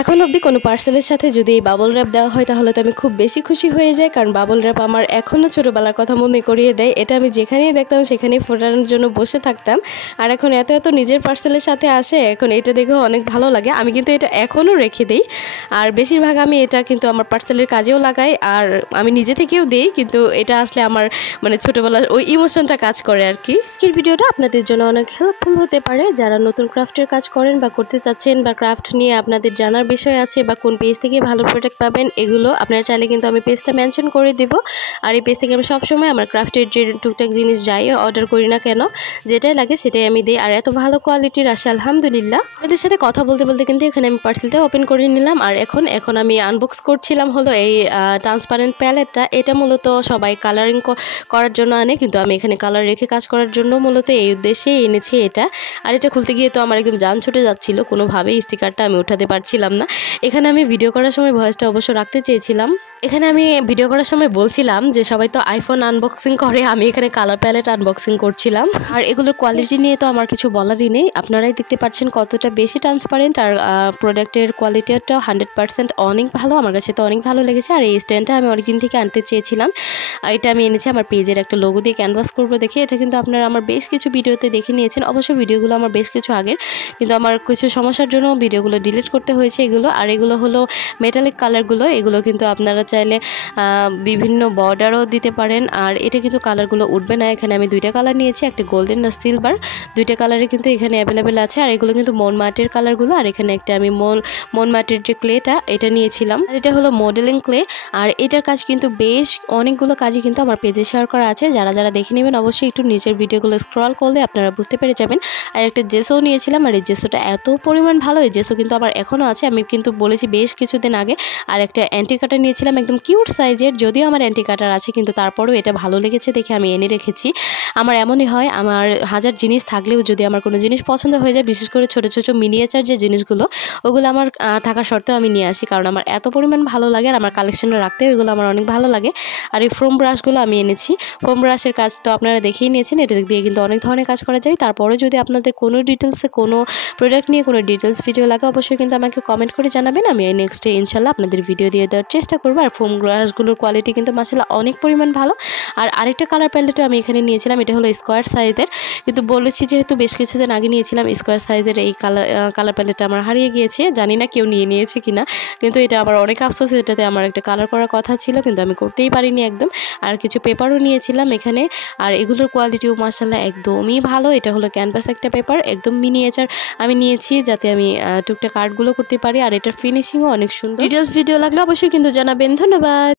এখন অবধি কোনো পার্সেলের সাথে যদি এই বাবল র্যাপ দেওয়া হয় তাহলে তো আমি খুব বেশি খুশি হয়ে যাই, কারণ বাবল র্যাপ আমার এখনও ছোটোবেলার কথা মনে করিয়ে দেয়। এটা আমি যেখানেই দেখতাম সেখানেই ফোটানোর জন্য বসে থাকতাম, আর এখন এত এত নিজের পার্সেলের সাথে আসে, এখন এটা দেখেও অনেক ভালো লাগে। আমি কিন্তু এটা এখনও রেখে দিই, আর বেশিরভাগ আমি এটা কিন্তু আমার পার্সেলের কাজেও লাগাই, আর আমি নিজে থেকেও দিই, কিন্তু এটা আসলে আমার মানে ছোটোবেলার ওই ইমোশনটা কাজ করে আর কি। আজকের ভিডিওটা আপনাদের জন্য অনেক হেল্পফুল হতে পারে, যারা নতুন ক্রাফটের কাজ করেন বা করতে চাচ্ছেন, বা ক্রাফট নিয়ে আপনাদের জানার বিষয় আছে, বা কোন পেজ থেকে ভালো প্রোডাক্ট পাবেন, এগুলো আপনারা চাইলে কিন্তু আমি পেজটা মেনশন করে দিব। আর এই পেজ থেকে আমি সবসময় আমার ক্রাফটের যে টুকটাক জিনিস যাই অর্ডার করি না কেন, যেটাই লাগে সেটাই আমি দিই, আর এত ভালো কোয়ালিটির আসে আলহামদুলিল্লাহ। এদের সাথে কথা বলতে বলতে কিন্তু এখানে আমি পার্সেলটা ওপেন করে নিলাম, আর এখন আমি আনবক্স করছিলাম হলো এই ট্রান্সপারেন্ট প্যালেটটা। এটা মূলত সবাই কালারিং করার জন্য আনে, কিন্তু আমি এখানে কালার রেখে কাজ করার জন্য মূলত এই উদ্দেশ্যেই এনেছি এটা। আর এটা খুলতে গিয়ে তো আমার একদম জান ছুটে যাচ্ছিল, কোনোভাবেই স্টিকারটা আমি উঠাতে পারছিলাম না। এখানে আমি ভিডিও করার সময় ভয়েসটা অবশ্য রাখতে চেয়েছিলাম। এখানে আমি ভিডিও করার সময় বলছিলাম যে সবাই তো আইফোন আনবক্সিং করে, আমি এখানে কালার প্যালেট আনবক্সিং করছিলাম। আর এগুলোর কোয়ালিটি নিয়ে তো আমার কিছু বলারই নেই, আপনারাই দেখতে পাচ্ছেন কতটা বেশি ট্রান্সপারেন্ট, আর প্রোডাক্টের কোয়ালিটিটাও 100% অনেক ভালো, আমার কাছে তো অনেক ভালো লেগেছে। আর এই স্ট্যান্ডটা আমি অনেকদিন থেকে আনতে চেয়েছিলাম, আর এটা আমি এনেছি আমার পেজের একটা লোগো দিয়ে ক্যানভাস করবো দেখে। এটা কিন্তু আপনারা আমার বেশ কিছু ভিডিওতে দেখে নিয়েছেন, অবশ্য ভিডিওগুলো আমার বেশ কিছু আগের, কিন্তু আমার কিছু সমস্যার জন্য ভিডিওগুলো ডিলিট করতে হয়েছে এগুলো। আর এগুলো হলো মেটালিক কালারগুলো, এগুলো কিন্তু আপনারা চাইলে বিভিন্ন বর্ডারও দিতে পারেন, আর এটা কিন্তু কালারগুলো উঠবে না। এখানে আমি দুইটা কালার নিয়েছি, একটা গোল্ডেন আর সিলভার, দুইটা কালারে কিন্তু এখানে অ্যাভেলেবেল আছে। আর এগুলো কিন্তু মন মাটির কালারগুলো, আর এখানে একটা আমি মন মাটির যে ক্লেটা এটা নিয়েছিলাম, আর এটা হলো মডেলিং ক্লে। আর এটার কাজ কিন্তু বেশ অনেকগুলো কাজই কিন্তু আমার পেজে শেয়ার করা আছে, যারা যারা দেখে নেবেন অবশ্যই একটু নিচের ভিডিওগুলো স্ক্রল করলে আপনারা বুঝতে পেরে যাবেন। আর একটা জেসও নিয়েছিলাম, আর এই জেসোটা এত পরিমাণ ভালো, এই জেসও কিন্তু আমার এখনও আছে, আমি কিন্তু বলেছি বেশ কিছুদিন আগে। আর একটা অ্যান্টি কাটার নিয়েছিলাম একদম কিউট সাইজের, যদিও আমার অ্যান্টি কাটার আছে, কিন্তু তারপরেও এটা ভালো লেগেছে দেখে আমি এনে রেখেছি। আমার এমনই হয়, আমার হাজার জিনিস থাকলেও যদি আমার কোনো জিনিস পছন্দ হয়ে যায়, বিশেষ করে ছোটো ছোটো মিনিয়েচার যে জিনিসগুলো, ওগুলো আমার থাকা সত্ত্বেও আমি নিয়ে আসি, কারণ আমার এত পরিমাণ ভালো লাগে, আর আমার কালেকশনে রাখতেও এগুলো আমার অনেক ভালো লাগে। আর এই ফোম ব্রাশগুলো আমি এনেছি, ফোম ব্রাশের কাজ তো আপনারা দেখেই নিয়েছেন, এটা দিয়ে কিন্তু অনেক ধরনের কাজ করা যায়। তারপরে যদি আপনাদের কোনো ডিটেলসে কোনো প্রোডাক্ট নিয়ে কোনো ডিটেলস ভিডিও লাগে, অবশ্যই কিন্তু আমাকে কমেন্ট করে জানাবেন, আমি এই নেক্সট ডে ইনশাল্লাহ আপনাদের ভিডিও দিয়ে দেওয়ার চেষ্টা করবো। আর ফোম ব্রাশগুলোর কোয়ালিটি কিন্তু মাশাআল্লাহ অনেক পরিমাণ ভালো। আর আরেকটা কালার প্যালেটও আমি এখানে নিয়েছিলাম, এটা হলো স্কোয়ার সাইজের, কিন্তু বলেছি যেহেতু বেশ কিছুদিন আগে নিয়েছিলাম, স্কোয়ার সাইজের এই কালার প্যালেটটা আমার হারিয়ে গিয়েছে, জানি না কেউ নিয়েছে কিনা, কিন্তু এটা আমার অনেক আফসোস, এটাতে আমার একটা কালার করার কথা ছিল, কিন্তু আমি করতেই পারিনি একদম। আর কিছু পেপারও নিয়েছিলাম এখানে, আর এগুলোর কোয়ালিটিও মাশাআল্লাহ একদমই ভালো। এটা হলো ক্যানভাস একটা পেপার, একদম মিনিয়েচার আমি নিয়েছি, যাতে আমি টুকটাক আর্টগুলো করতে পারি, আর এটার ফিনিশিংও অনেক সুন্দর। ডিটেলস ভিডিও লাগলে অবশ্যই কিন্তু জানাবেন। ধন্যবাদ।